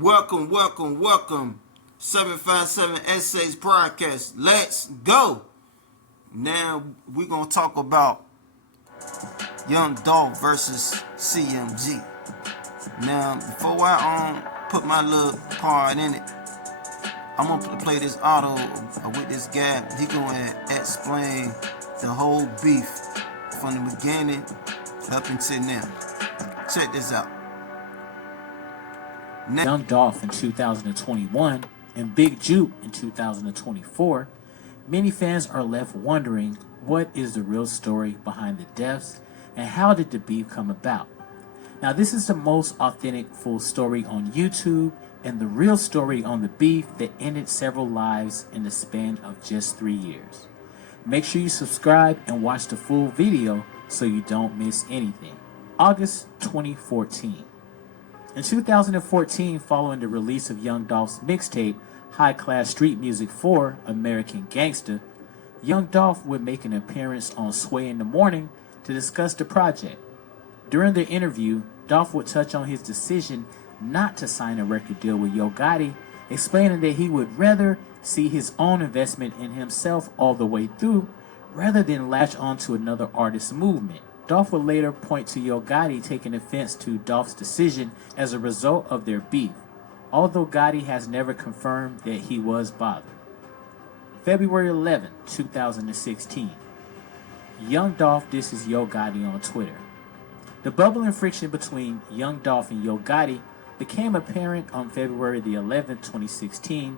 Welcome. 757 Essays Podcast. Let's go. Now we're going to talk about Young Dolph versus CMG. Now, before I put my little part in it, I'm going to play this auto with this guy. He going to explain the whole beef from the beginning up until now. Check this out. Young Dolph in 2021 and Big Juke in 2024, many fans are left wondering what is the real story behind the deaths and how did the beef come about. Now, this is the most authentic full story on YouTube and the real story on the beef that ended several lives in the span of just 3 years. Make sure you subscribe and watch the full video so you don't miss anything. August 2014. In 2014, following the release of Young Dolph's mixtape, High Class Street Music 4, American Gangsta, Young Dolph would make an appearance on Sway in the Morning to discuss the project. During the interview, Dolph would touch on his decision not to sign a record deal with Yo Gotti, explaining that he would rather see his own investment in himself all the way through, rather than latch on to another artist's movement. Dolph would later point to Yo Gotti taking offense to Dolph's decision as a result of their beef, although Gotti has never confirmed that he was bothered. February 11, 2016. Young Dolph disses Yo Gotti on Twitter. The bubbling friction between Young Dolph and Yo Gotti became apparent on February the 11th, 2016,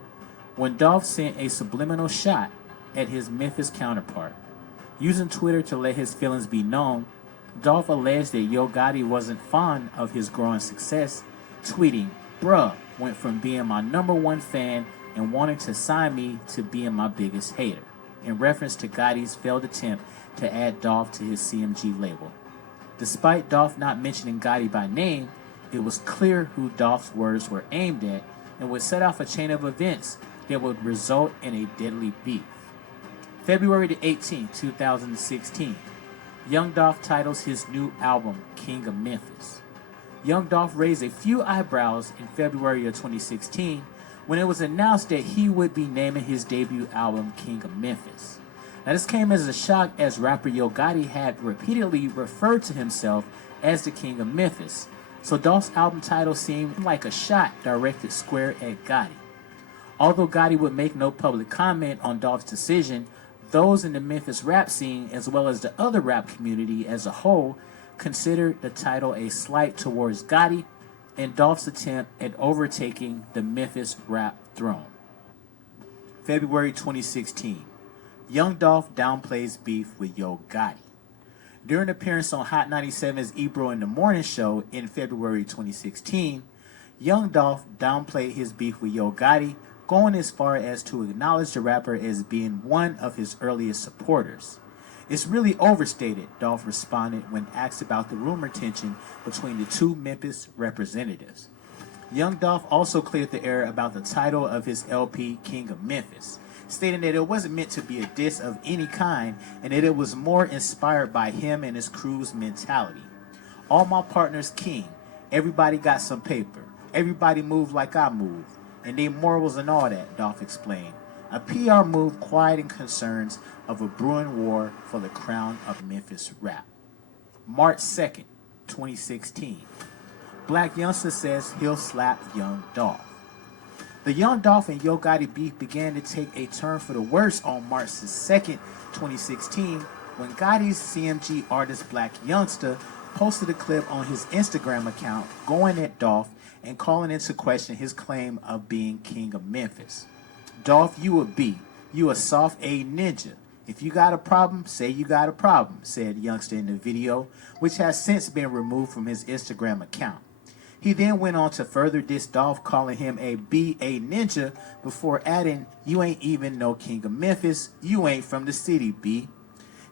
when Dolph sent a subliminal shot at his Memphis counterpart. Using Twitter to let his feelings be known, Dolph alleged that Yo Gotti wasn't fond of his growing success, tweeting, "Bruh went from being my #1 fan and wanting to sign me to being my biggest hater," in reference to Gotti's failed attempt to add Dolph to his CMG label. Despite Dolph not mentioning Gotti by name, it was clear who Dolph's words were aimed at and would set off a chain of events that would result in a deadly beef. February the 18th, 2016. Young Dolph titles his new album King of Memphis. Young Dolph raised a few eyebrows in February of 2016 when it was announced that he would be naming his debut album King of Memphis. Now, this came as a shock as rapper Yo Gotti had repeatedly referred to himself as the King of Memphis, so Dolph's album title seemed like a shot directed square at Gotti. Although Gotti would make no public comment on Dolph's decision, those in the Memphis rap scene, as well as the other rap community as a whole, considered the title a slight towards Gotti and Dolph's attempt at overtaking the Memphis rap throne. February 2016. Young Dolph downplays beef with Yo Gotti. During an appearance on Hot 97's Ebro in the Morning show in February 2016, Young Dolph downplayed his beef with Yo Gotti, going as far as to acknowledge the rapper as being one of his earliest supporters. "It's really overstated," Dolph responded when asked about the rumor tension between the two Memphis representatives. Young Dolph also cleared the air about the title of his LP, King of Memphis, stating that it wasn't meant to be a diss of any kind and that it was more inspired by him and his crew's mentality. "All my partners king, everybody got some paper, everybody move like I move, and they morals and all that," Dolph explained. A PR move quieting concerns of a brewing war for the crown of Memphis rap. March 2nd, 2016. Black Youngster says he'll slap Young Dolph. The Young Dolph and Yo Gotti beef began to take a turn for the worse on March 2nd, 2016, when Gotti's CMG artist Black Youngster posted a clip on his Instagram account going at Dolph and calling into question his claim of being King of Memphis. "Dolph, you a B. You a soft A ninja. If you got a problem, say you got a problem," said Youngster in the video, which has since been removed from his Instagram account. He then went on to further diss Dolph, calling him a B.A. ninja, before adding, "You ain't even no King of Memphis. You ain't from the city, B."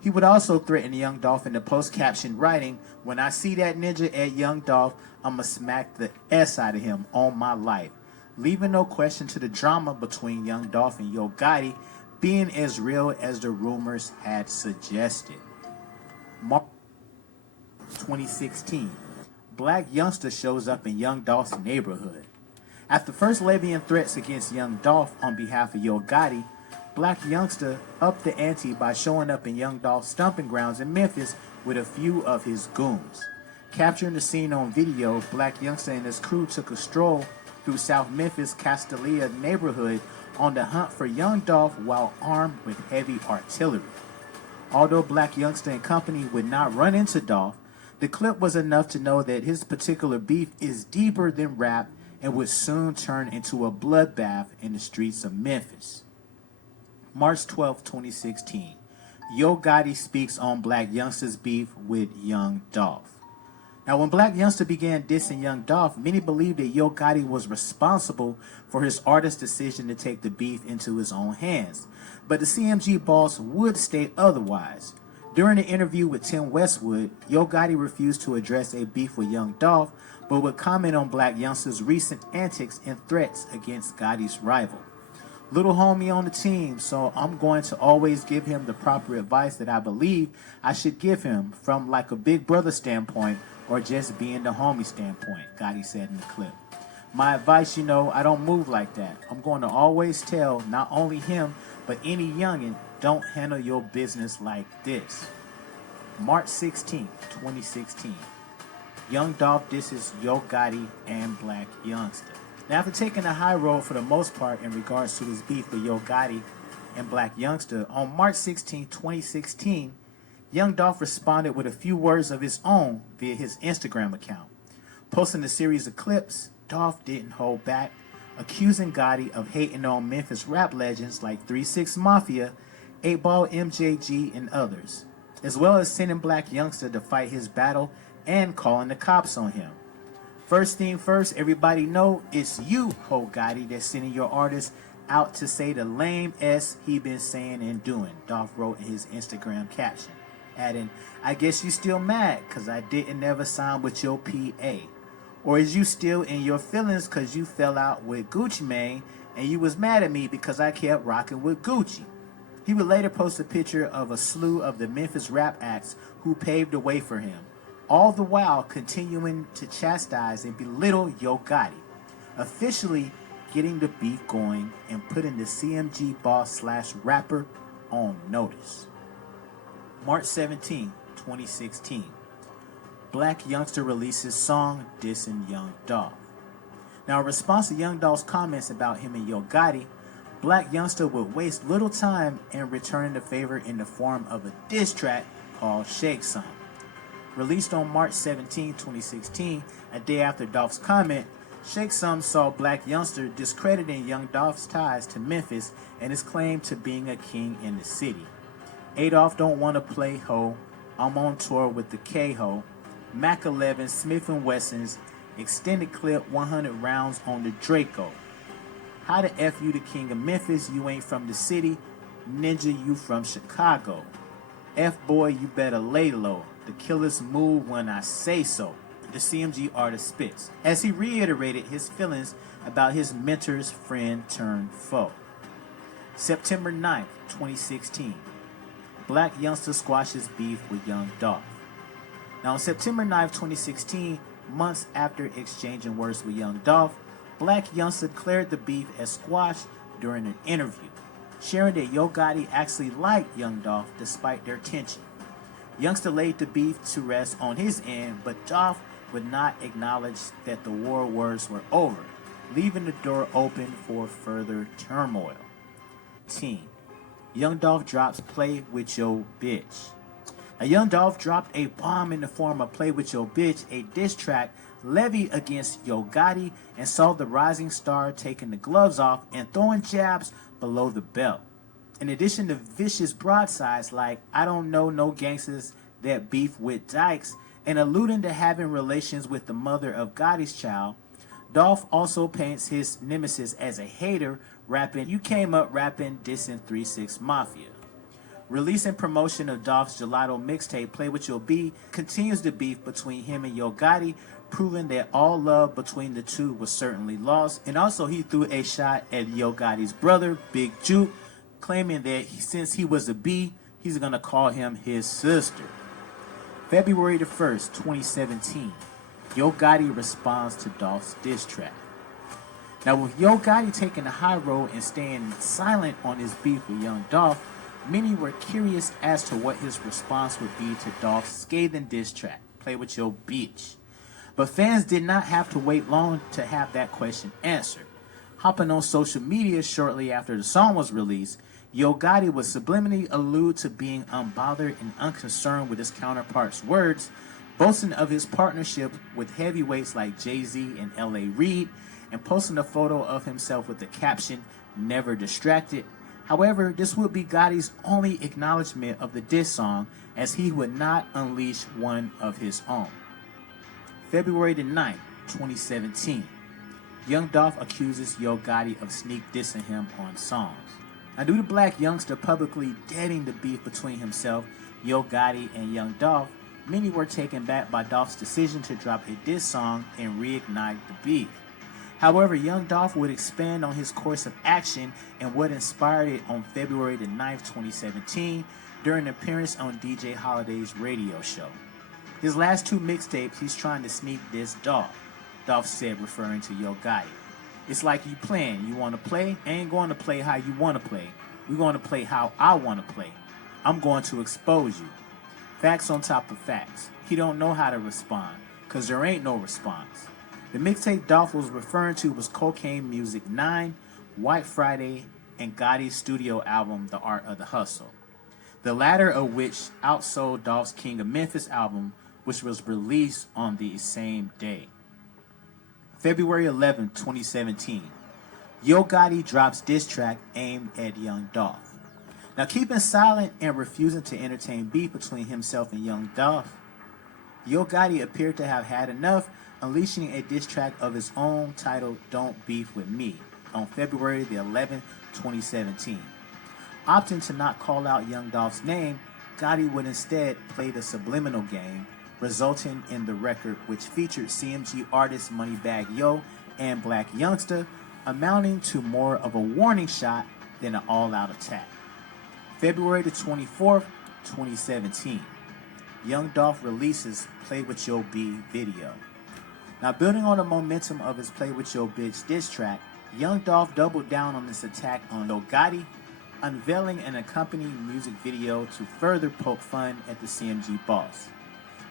He would also threaten Young Dolph in the post-caption writing, "When I see that ninja at Young Dolph, I'ma smack the S out of him on my life," leaving no question to the drama between Young Dolph and Yo Gotti being as real as the rumors had suggested. March 2016. Black Youngster shows up in Young Dolph's neighborhood. After first levying threats against Young Dolph on behalf of Yo Gotti, Black Youngster upped the ante by showing up in Young Dolph's stomping grounds in Memphis with a few of his goons. Capturing the scene on video, Black Youngster and his crew took a stroll through South Memphis' Castalia neighborhood on the hunt for Young Dolph while armed with heavy artillery. Although Black Youngster and company would not run into Dolph, the clip was enough to know that his particular beef is deeper than rap and would soon turn into a bloodbath in the streets of Memphis. March 12, 2016. Yo Gotti speaks on Black Youngster's beef with Young Dolph. Now, when Black Youngster began dissing Young Dolph, many believed that Yo Gotti was responsible for his artist's decision to take the beef into his own hands. But the CMG boss would state otherwise. During an interview with Tim Westwood, Yo Gotti refused to address a beef with Young Dolph, but would comment on Black Youngster's recent antics and threats against Gotti's rival. Little homie on the team, so I'm going to always give him the proper advice that I believe I should give him from like a big brother standpoint or just being the homie standpoint, Gotti said in the clip. My advice, I don't move like that. I'm going to always tell not only him, but any youngin', don't handle your business like this. March 16, 2016. Young Dolph disses Yo Gotti and Black Youngster. Now, after taking a high road for the most part in regards to his beef with Yo Gotti and Black Youngster, on March 16, 2016, Young Dolph responded with a few words of his own via his Instagram account. Posting a series of clips, Dolph didn't hold back, accusing Gotti of hating on Memphis rap legends like 3-6 Mafia, 8-Ball MJG, and others, as well as sending Black Youngster to fight his battle and calling the cops on him. First thing first, everybody know it's you, Ho Gotti, that's sending your artist out to say the lame S he been saying and doing, Dolph wrote in his Instagram caption, adding, I guess you still mad cause I didn't never sign with your PA. Or is you still in your feelings cause you fell out with Gucci Mane and you was mad at me because I kept rocking with Gucci. He would later post a picture of a slew of the Memphis rap acts who paved the way for him, all the while continuing to chastise and belittle Yo Gotti, officially getting the beef going and putting the CMG boss/rapper on notice. March 17, 2016. Black Youngster releases song dissing Young Dolph. Now, in response to Young Dolph's comments about him and Yo Gotti, Black Youngster would waste little time in returning the favor in the form of a diss track called Shake Some. Released on March 17, 2016, a day after Dolph's comment, Shake Some saw Black Youngster discrediting Young Dolph's ties to Memphis and his claim to being a king in the city. Adolph don't want to play ho, I'm on tour with the K-Ho, Mac 11, Smith & Wesson's extended clip 100 rounds on the Draco. How the F you the king of Memphis, you ain't from the city, ninja you from Chicago. F boy, you better lay low, the killers move when I say so, the CMG artist spits, as he reiterated his feelings about his mentor's friend turned foe. September 9th, 2016. Black Youngster squashes beef with Young Dolph. Now on September 9th, 2016, months after exchanging words with Young Dolph, Black Youngster declared the beef as squashed during an interview, sharing that Yo Gotti actually liked Young Dolph despite their tension. Youngster laid the beef to rest on his end, but Dolph would not acknowledge that the war words were over, leaving the door open for further turmoil. Team. Young Dolph drops Play With Yo Bitch. Now, Young Dolph dropped a bomb in the form of Play With Yo Bitch, a diss track levied against Yo Gotti, and saw the rising star taking the gloves off and throwing jabs below the belt. In addition to vicious broadsides like I don't know no gangsters that beef with dykes and alluding to having relations with the mother of Gotti's child, Dolph also paints his nemesis as a hater, rapping, you came up rapping, dissing 3-6 Mafia. Releasing promotion of Dolph's gelato mixtape, Play With Your B, continues the beef between him and Yo Gotti, proving that all love between the two was certainly lost. And also he threw a shot at Yo Gotti's brother, Big Juke, claiming that since he was a B, he's going to call him his sister. February the 1st, 2017, Yo Gotti responds to Dolph's diss track. Now, with Yo Gotti taking the high road and staying silent on his beef with Young Dolph, many were curious as to what his response would be to Dolph's scathing diss track, Play With Your Bitch. But fans did not have to wait long to have that question answered. Hopping on social media shortly after the song was released, Yo Gotti would subliminally allude to being unbothered and unconcerned with his counterpart's words, boasting of his partnership with heavyweights like Jay-Z and L.A. Reid, and posting a photo of himself with the caption, "Never distracted." However, this would be Gotti's only acknowledgement of the diss song, as he would not unleash one of his own. February the 9th, 2017. Young Dolph accuses Yo Gotti of sneak dissing him on songs. Now, due to Black youngster publicly deading the beef between himself, Yo Gotti, and Young Dolph, many were taken back by Dolph's decision to drop a diss song and reignite the beef. However, Young Dolph would expand on his course of action and what inspired it on February the 9th, 2017, during an appearance on DJ Holiday's radio show. His last two mixtapes, he's trying to sneak diss Dolph, Dolph said, referring to Yo Gotti. "It's like you playing. You want to play? I ain't going to play how you want to play. We're going to play how I want to play. I'm going to expose you." Facts on top of facts. He don't know how to respond, because there ain't no response. The mixtape Dolph was referring to was Cocaine Music 9, White Friday, and Gotti's studio album, The Art of the Hustle. The latter of which outsold Dolph's King of Memphis album, which was released on the same day. February 11, 2017. Yo Gotti drops diss track aimed at Young Dolph. Now, keeping silent and refusing to entertain beef between himself and Young Dolph, Yo Gotti appeared to have had enough, unleashing a diss track of his own titled "Don't Beef With Me" on February the 11th, 2017. Opting to not call out Young Dolph's name, Gotti would instead play the subliminal game, resulting in the record, which featured CMG artists Moneybagg Yo and Black Youngster, amounting to more of a warning shot than an all-out attack. February the 24th, 2017. Young Dolph releases Play With Your B video. Now, building on the momentum of his Play With Your Bitch diss track, Young Dolph doubled down on this attack on Yo Gotti, unveiling an accompanying music video to further poke fun at the CMG boss.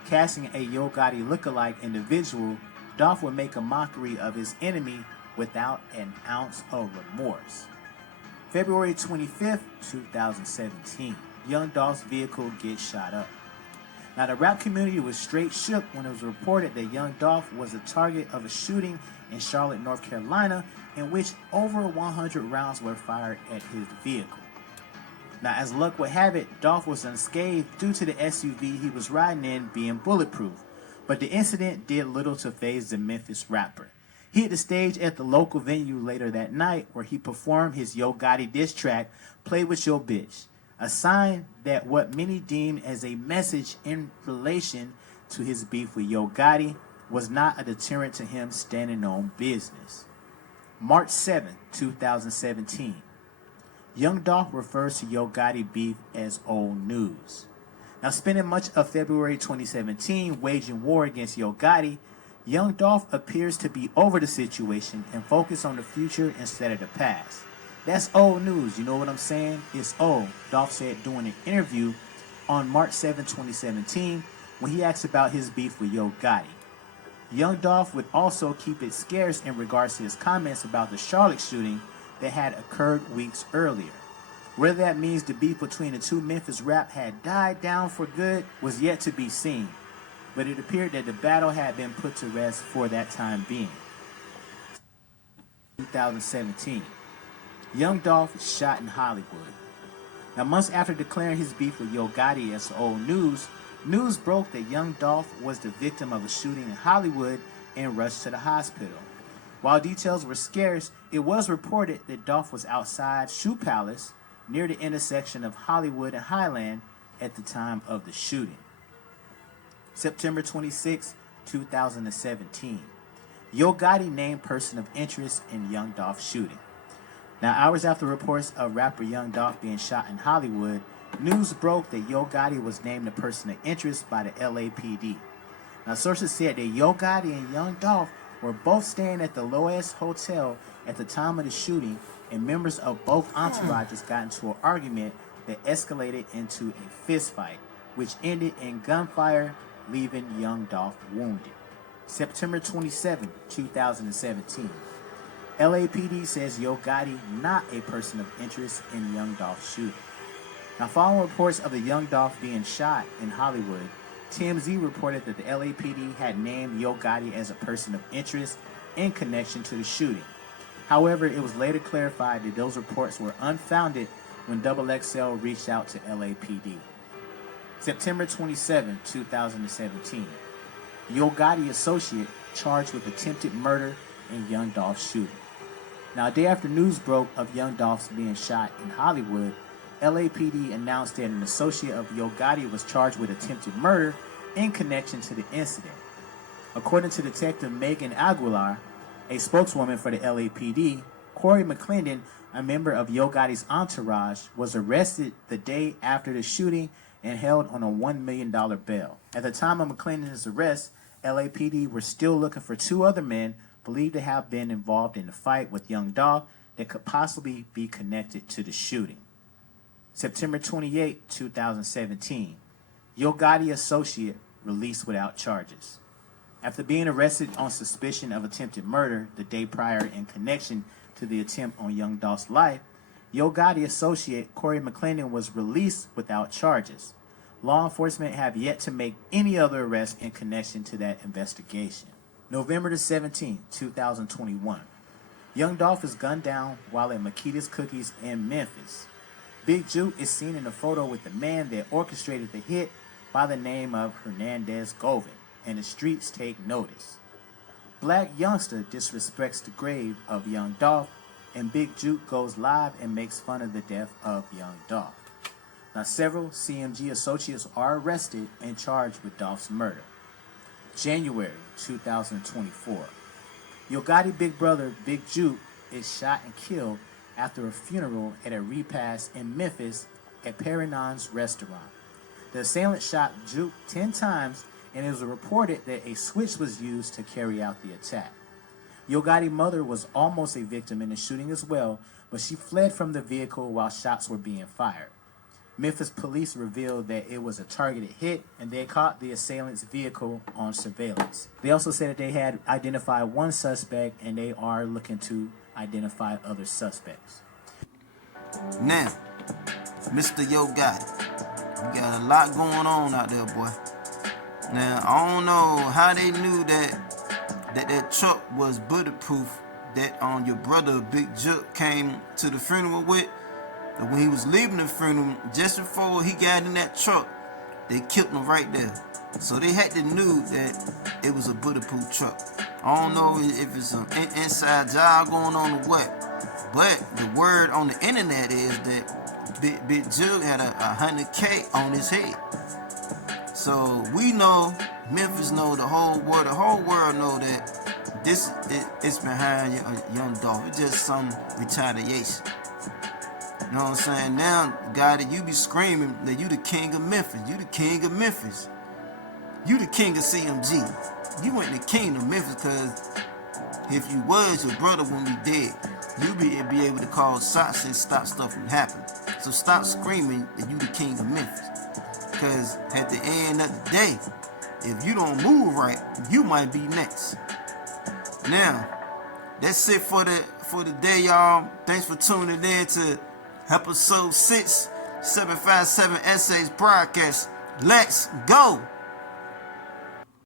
Casting a Yo Gotti lookalike individual, Dolph would make a mockery of his enemy without an ounce of remorse. February 25th, 2017. Young Dolph's vehicle gets shot up. Now, the rap community was straight shook when it was reported that Young Dolph was the target of a shooting in Charlotte, North Carolina, in which over 100 rounds were fired at his vehicle. Now, as luck would have it, Dolph was unscathed due to the SUV he was riding in being bulletproof, but the incident did little to faze the Memphis rapper. He hit the stage at the local venue later that night, where he performed his Yo Gotti diss track, Play With Your Bitch, a sign that what many deemed as a message in relation to his beef with Yo Gotti was not a deterrent to him standing on business. March 7, 2017. Young Dolph refers to Yo Gotti beef as old news. Now, spending much of February 2017 waging war against Yo Gotti, Young Dolph appears to be over the situation and focus on the future instead of the past. "That's old news, you know what I'm saying? It's old," Dolph said during an interview on March 7, 2017, when he asked about his beef with Yo Gotti. Young Dolph would also keep it scarce in regards to his comments about the Charlotte shooting that had occurred weeks earlier. Whether that means the beef between the two Memphis rap had died down for good was yet to be seen, but it appeared that the battle had been put to rest for that time being. 2017. Young Dolph is shot in Hollywood. Now, months after declaring his beef with Yo Gotti as old news, news broke that Young Dolph was the victim of a shooting in Hollywood and rushed to the hospital. While details were scarce, it was reported that Dolph was outside Shoe Palace near the intersection of Hollywood and Highland at the time of the shooting. September 26, 2017. Yo Gotti named person of interest in Young Dolph shooting. Now, hours after reports of rapper Young Dolph being shot in Hollywood, news broke that Yo Gotti was named a person of interest by the LAPD. Now, sources said that Yo Gotti and Young Dolph were both staying at the Loess Hotel at the time of the shooting, and members of both entourages got into an argument that escalated into a fist fight, which ended in gunfire, leaving young Dolph wounded. September 27, 2017. LAPD says Yo Gotti not a person of interest in young Dolph's shooting. Now, following reports of the young Dolph being shot in Hollywood, TMZ reported that the LAPD had named Yo Gotti as a person of interest in connection to the shooting. However, it was later clarified that those reports were unfounded when XXL reached out to LAPD. September 27, 2017. Yo Gotti associate charged with attempted murder in young Dolph's shooting. Now, a day after news broke of young Dolph's being shot in Hollywood, LAPD announced that an associate of Yo Gotti was charged with attempted murder in connection to the incident. According to Detective Megan Aguilar, a spokeswoman for the LAPD, Corey McClendon, a member of Yo Gotti's entourage, was arrested the day after the shooting and held on a $1 million bail. At the time of McClendon's arrest, LAPD were still looking for two other men believed to have been involved in the fight with young Dolph that could possibly be connected to the shooting. September 28, 2017. Yo Gotti associate released without charges. After being arrested on suspicion of attempted murder the day prior in connection to the attempt on young Dolph's life, Yo Gotti associate Corey McClendon was released without charges. Law enforcement have yet to make any other arrests in connection to that investigation. November 17, 2021. Young Dolph is gunned down while at Makita's Cookies in Memphis. Big Juke is seen in a photo with the man that orchestrated the hit by the name of Hernandez Govan, and the streets take notice. Black youngster disrespects the grave of young Dolph, and Big Juke goes live and makes fun of the death of young Dolph. Now, several CMG associates are arrested and charged with Dolph's murder. January 2024. Yo Gotti big brother Big Juke is shot and killed after a funeral at a repast in Memphis at Perinon's restaurant. The assailant shot Juke 10 times, and it was reported that a switch was used to carry out the attack. Yo Gotti's mother was almost a victim in the shooting as well, but she fled from the vehicle while shots were being fired. Memphis police revealed that it was a targeted hit, and they caught the assailant's vehicle on surveillance. They also said that they had identified one suspect, and they are looking to identify other suspects. Now, Mr. Yo Gotti, you got a lot going on out there, boy. Now, I don't know how they knew that truck was bulletproof that your brother Big Juke came to the funeral with. And when he was leaving the funeral, just before he got in that truck, they killed him right there. So they had to knew that it was a bulletproof truck. I don't know if it's an inside job going on or what, but the word on the internet is that Big Juke had a 100K on his head. So we know, Memphis know, the whole world know that this is behind young Dolph. It's just some retaliation. You know what I'm saying? Now, Gotti, you be screaming that you the king of Memphis. You the king of Memphis. You the king of CMG. You ain't the king of Memphis, because if you was, your brother wouldn't be dead. You be able to call shots and stop stuff from happening. So stop screaming that you the king of Memphis. Because at the end of the day, if you don't move right, you might be next. Now, that's it for the day, y'all. Thanks for tuning in to episode 6, 757 Essays broadcast. Let's go.